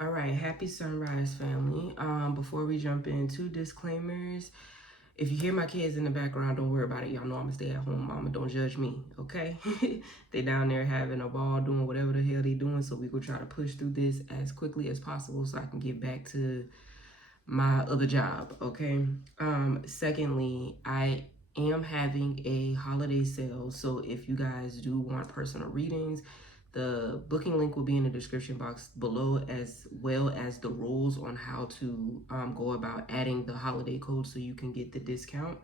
All right, happy sunrise, family. Before we jump into disclaimers, if you hear my kids in the background, don't worry about it. Y'all know I'm gonna stay at home, mama. Don't judge me, okay? They down there having a ball, doing whatever the hell they doing, so we gonna try to push through this as quickly as possible so I can get back to my other job, okay? Secondly, I am having a holiday sale, so if you guys do want personal readings, the booking link will be in the description box below, as well as the rules on how to go about adding the holiday code so you can get the discount.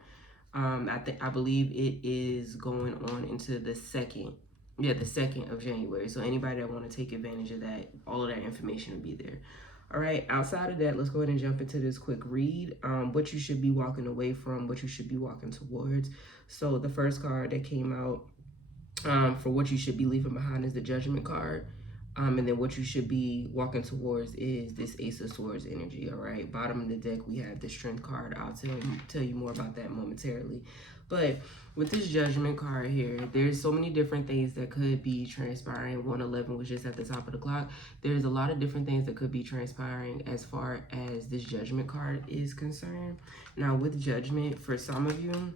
I believe it is going on into the second, yeah, the 2nd of January. So anybody that want to take advantage of that, all of that information will be there. All right. Outside of that, let's go ahead and jump into this quick read. What you should be walking away from, what you should be walking towards. So the first card that came out for what you should be leaving behind is the Judgment card. And then what you should be walking towards is this Ace of Swords energy. All right. Bottom of the deck, we have the Strength card. I'll tell you more about that momentarily. But with this Judgment card here, there's so many different things that could be transpiring. 111 was just at the top of the clock. There's a lot of different things that could be transpiring as far as this Judgment card is concerned. Now, with Judgment, for some of you,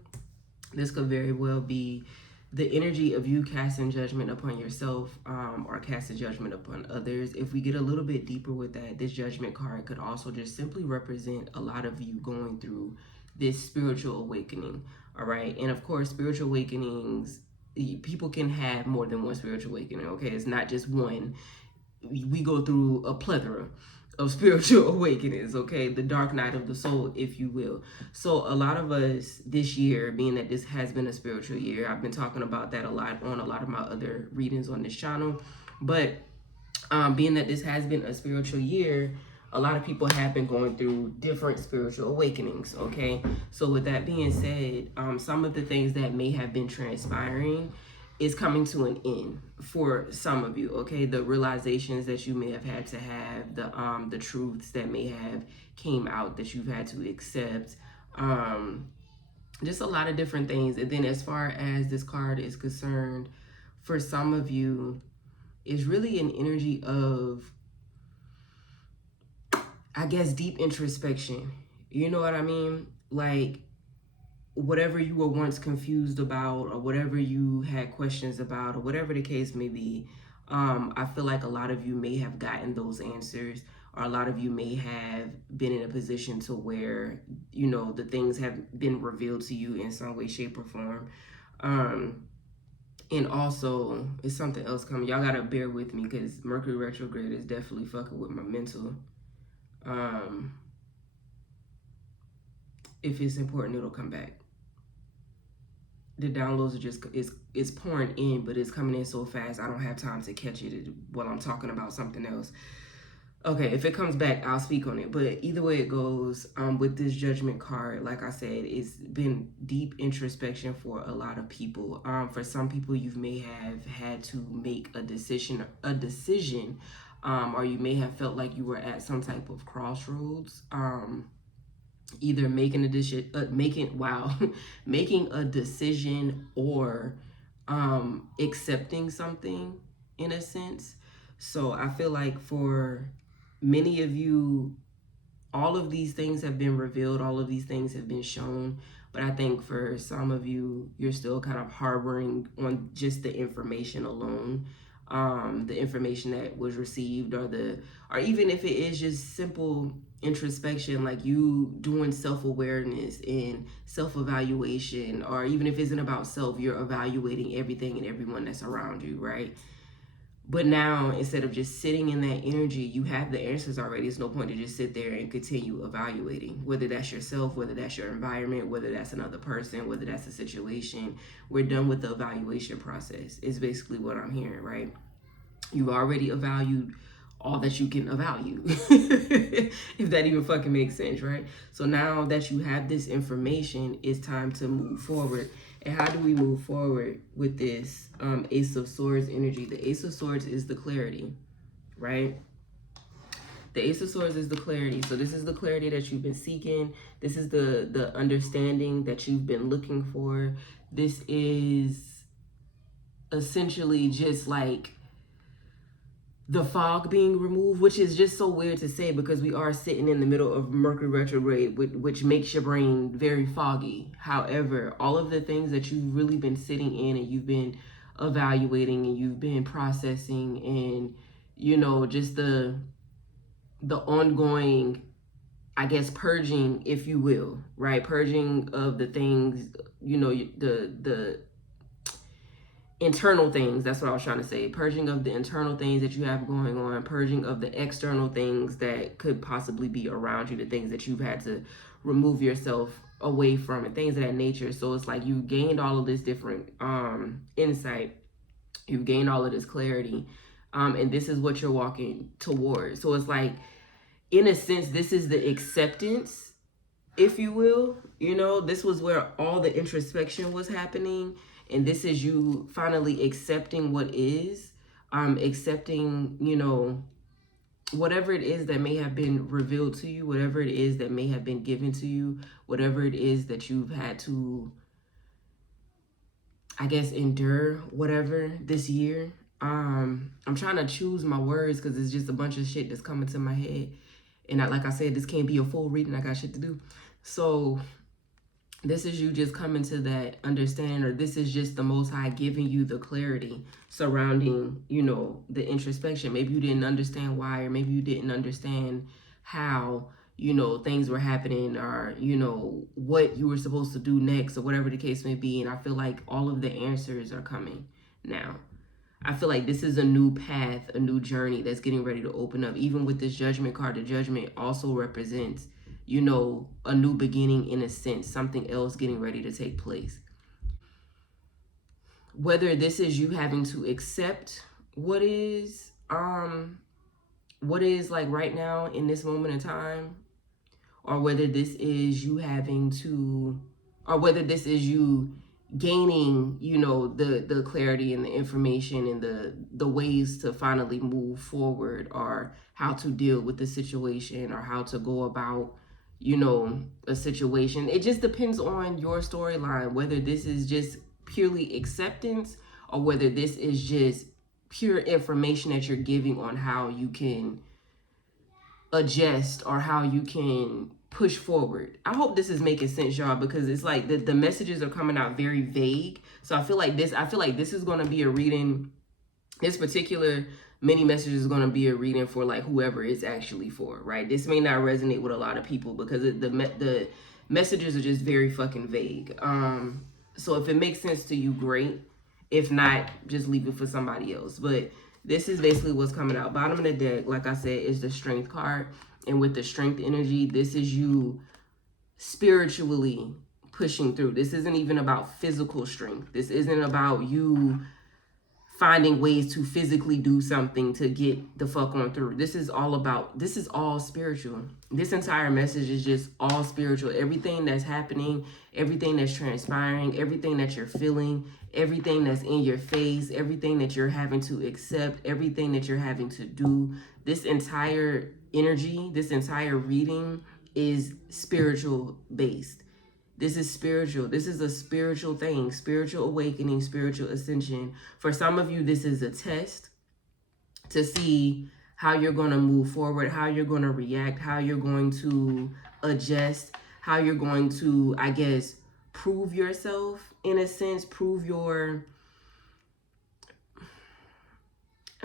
this could very well be the energy of you casting judgment upon yourself, or casting judgment upon others. If we get a little bit deeper with that, this Judgment card could also just simply represent a lot of you going through this spiritual awakening. All right. And of course, spiritual awakenings, people can have more than one spiritual awakening. Okay. It's not just one. We go through a plethora of spiritual awakenings, okay? The dark night of the soul, if you will. So a lot of us this year, being that this has been a spiritual year, I've been talking about that a lot on a lot of my other readings on this channel, but being that this has been a spiritual year, a lot of people have been going through different spiritual awakenings, okay? So with that being said, some of the things that may have been transpiring is coming to an end for some of you, okay? The realizations that you may have had to have, the truths that may have came out that you've had to accept, just a lot of different things. And then as far as this card is concerned, for some of you, is really an energy of, I guess, deep introspection. You know what I mean? Like, whatever you were once confused about, or whatever you had questions about, or whatever the case may be, I feel like a lot of you may have gotten those answers, or a lot of you may have been in a position to where, you know, the things have been revealed to you in some way, shape, or form. And also, it's something else coming. Y'all gotta bear with me because Mercury retrograde is definitely fucking with my mental. If it's important, it'll come back. The downloads are just it's pouring in, but it's coming in so fast I don't have time to catch it while I'm talking about something else. Okay, if it comes back, I'll speak on it. But either way it goes, with this Judgment card, like I said, it's been deep introspection for a lot of people. For some people, you may have had to make a decision, or you may have felt like you were at some type of crossroads. Either making a decision, making a decision, or accepting something in a sense. So I feel like for many of you, all of these things have been revealed, all of these things have been shown. But I think for some of you, you're still kind of harboring on just the information alone, the information that was received, or even if it is just simple introspection, like you doing self-awareness and self-evaluation, or even if it isn't about self, you're evaluating everything and everyone that's around you, right? But now, instead of just sitting in that energy, you have the answers already. It's no point to just sit there and continue evaluating, whether that's yourself, whether that's your environment, whether that's another person, whether that's a situation. We're done with the evaluation process, is basically what I'm hearing, right? You've already evaluated all that you can evaluate, if that even fucking makes sense, right? So now that you have this information, it's time to move forward. And how do we move forward with this Ace of Swords energy? The Ace of Swords is the clarity, right? The Ace of Swords is the clarity. So this is the clarity that you've been seeking. This is the understanding that you've been looking for. This is essentially just like the fog being removed, which is just so weird to say because we are sitting in the middle of Mercury retrograde, which makes your brain very foggy. However, all of the things that you've really been sitting in and you've been evaluating and you've been processing, and just the ongoing, I guess, purging, if you will, right? Purging of the things, the internal things. That's what I was trying to say. Purging of the internal things that you have going on, purging of the external things that could possibly be around you, the things that you've had to remove yourself away from, and things of that nature. So it's like you gained all of this different insight, you've gained all of this clarity, and this is what you're walking towards. So it's like, in a sense, this is the acceptance, if you will. This was where all the introspection was happening, and this is you finally accepting what is, accepting, whatever it is that may have been revealed to you, whatever it is that may have been given to you, whatever it is that you've had to, I guess, endure, whatever, this year. I'm trying to choose my words because it's just a bunch of shit that's coming to my head. And like I said, this can't be a full reading. I got shit to do. So this is you just coming to that understanding, or this is just the Most High giving you the clarity surrounding, the introspection. Maybe you didn't understand why, or maybe you didn't understand how, things were happening, or, what you were supposed to do next, or whatever the case may be. And I feel like all of the answers are coming now. I feel like this is a new path, a new journey that's getting ready to open up. Even with this Judgment card, the Judgment also represents, a new beginning, in a sense, something else getting ready to take place. Whether this is you having to accept what is like right now in this moment in time, or whether this is you having to, or whether this is you gaining, the clarity and the information and the ways to finally move forward, or how to deal with the situation, or how to go about, a situation. It just depends on your storyline, whether this is just purely acceptance, or whether this is just pure information that you're giving on how you can adjust, or how you can push forward. I hope this is making sense, y'all, because it's like the messages are coming out very vague. So I feel like this is going to be a reading. This particular mini message is going to be a reading for like whoever it's actually for, right? This may not resonate with a lot of people because the messages are just very fucking vague. So if it makes sense to you, great. If not, just leave it for somebody else. But this is basically what's coming out. Bottom of the deck, like I said, is the Strength card. And with the Strength energy, this is you spiritually pushing through. This isn't even about physical strength. This isn't about you finding ways to physically do something to get the fuck on through. This is all spiritual. This entire message is just all spiritual. Everything that's happening, everything that's transpiring, everything that you're feeling, everything that's in your face, everything that you're having to accept, everything that you're having to do, this entire energy, this entire reading is spiritual based. This is spiritual. This is a spiritual thing, spiritual awakening, spiritual ascension. For some of you, this is a test to see how you're going to move forward, how you're going to react, how you're going to adjust, how you're going to, I guess, prove yourself, in a sense, prove your,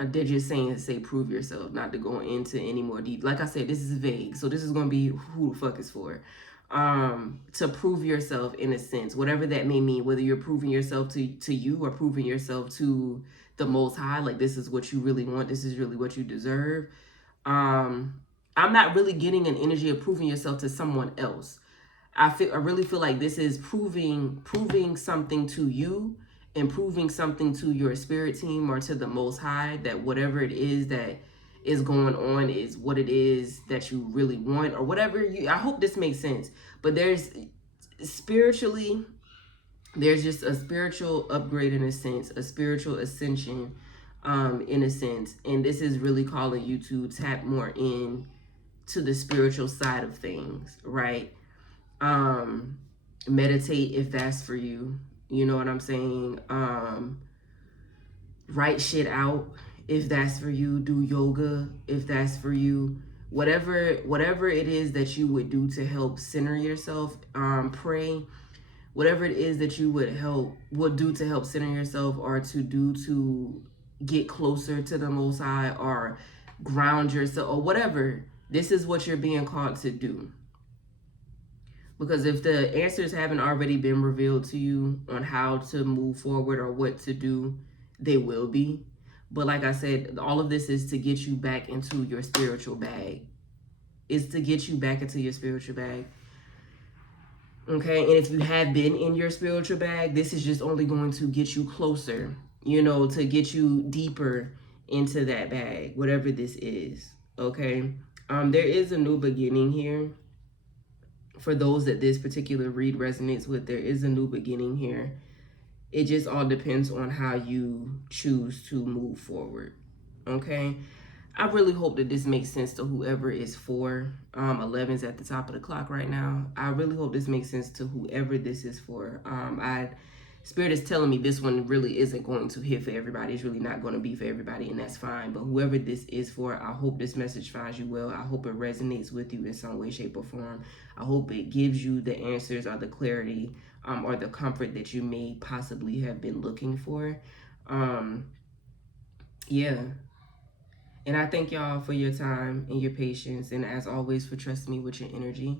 they're just saying to say prove yourself, not to go into any more deep. Like I said, this is vague. So this is going to be who the fuck is for. To prove yourself, in a sense, whatever that may mean, whether you're proving yourself to you, or proving yourself to the Most High, like this is what you really want, this is really what you deserve. I'm not really getting an energy of proving yourself to someone else. I really feel like this is proving something to you, and proving something to your spirit team, or to the Most High, that whatever it is that is going on is what it is that you really want, or whatever I hope this makes sense. But there's spiritually, there's just a spiritual upgrade, in a sense, a spiritual ascension, in a sense. And this is really calling you to tap more in to the spiritual side of things, right? Meditate if that's for you. You know what I'm saying? Write shit out If that's for you, do yoga. If that's for you, whatever it is that you would do to help center yourself, pray. Whatever it is that you would do to help center yourself, or to do to get closer to the Most High, or ground yourself, or whatever. This is what you're being called to do. Because if the answers haven't already been revealed to you on how to move forward or what to do, they will be. But like I said, all of this is to get you back into your spiritual bag. It's to get you back into your spiritual bag. Okay? And if you have been in your spiritual bag, this is just only going to get you closer, you know, to get you deeper into that bag, whatever this is. Okay? There is a new beginning here. For those that this particular read resonates with, there is a new beginning here. It just all depends on how you choose to move forward. Okay? I really hope that this makes sense to whoever is for. 11's at the top of the clock right now. I really hope this makes sense to whoever this is for. Spirit is telling me this one really isn't going to hit for everybody. It's really not going to be for everybody, and that's fine. But whoever this is for, I hope this message finds you well. I hope it resonates with you in some way, shape, or form. I hope it gives you the answers or the clarity or the comfort that you may possibly have been looking for. Yeah. And I thank y'all for your time and your patience, and as always, for trusting me with your energy.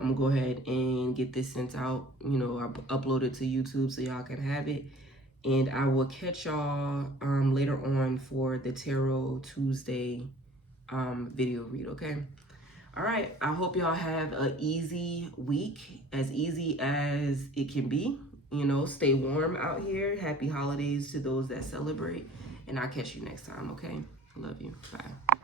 I'm gonna go ahead and get this sent out, you know, upload it to YouTube so y'all can have it. And I will catch y'all later on for the Tarot Tuesday video read, okay? All right, I hope y'all have an easy week, as easy as it can be. You know, stay warm out here. Happy holidays to those that celebrate. And I'll catch you next time, okay? I love you. Bye.